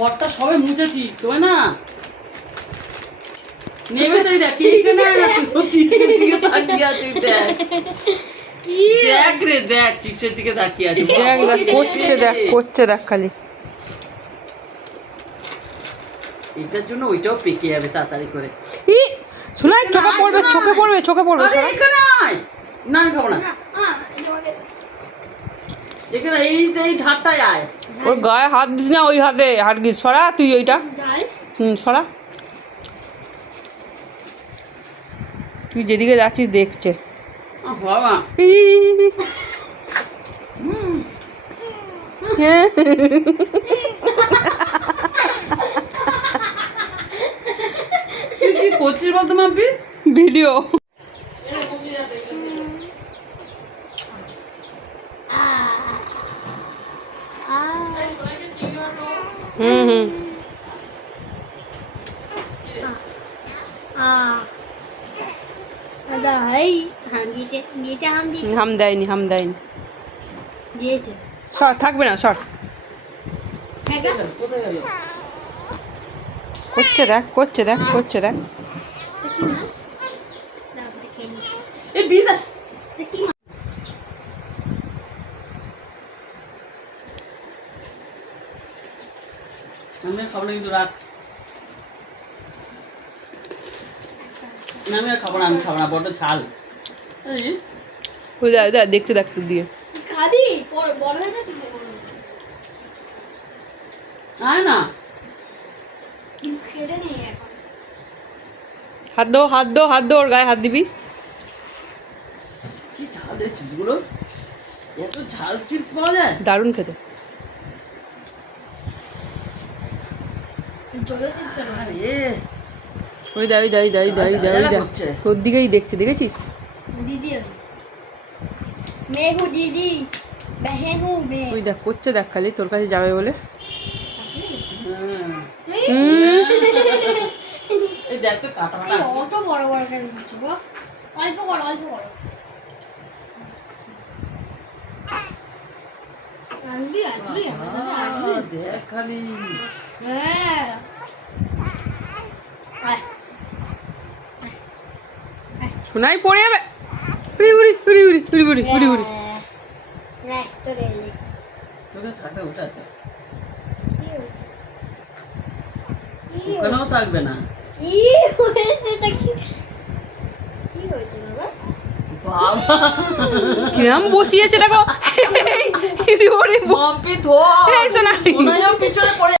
ঘরটা সবে মুছেছি তোই না নেমে তুই দেখ এইখানে চিপসের দিকে তাকিয়ে আছিস দেখ দেখ রে দেখ চিপসের দিকে তাকিয়ে আছিস দেখ দেখ করছে দেখ খালি। এটার জন্য ওইটাও পেকে যাবে তাড়াতাড়ি করে। ই শোনাই চোখে পড়বে আরে এখানে আয় না আমি খাবো না এখানে এই ধারটায় আয়। ওর গায়ে হাত দিস না, ওই হাতে হাত গিয়ে সরা তুই ওইটা সরা। তুই যেদিকে যাচ্ছিস দেখছে। বাবা হ্যাঁ তুই কি করছিস বলতো মাপি ভিডিও। হুম হাম দেয়নি সর, থাকবে না সর। কোথায় গেল করছে দেখ এই বিজা আমি খাবো না কিন্তু রাখ না আমি আর খাবো না বড় ছাল ওই দেখতে তোর দিয়ে আয় না হাত দো ওর গায়ে হাত দিবি। কি ঝাল রে চিপসগুলো, এত ঝাল চিপস পাওয়া যায়, দারুণ খেতে। ওই দাই তোর দিকেই দেখছে, দেখেছিস দিদি মেহু দিদি বেহেনু মে ওই দেখ করছে দেখ খালি তোর কাছে যাবে বলে। এই দেখ তো কাটা অত বড় বড় কেন দিচ্ছ গো, অল্প করো আসবি দেখ খালি হ্যাঁ শোনাই পড়ে যাবে। উড়ি তোকে থাকবে উঠে আছে ওখানেও থাকবে না। কি হয়েছে বাবা? কিরাম বসিয়েছে দেখো। মাম্পি ধো শোনা পিছনে পড়ে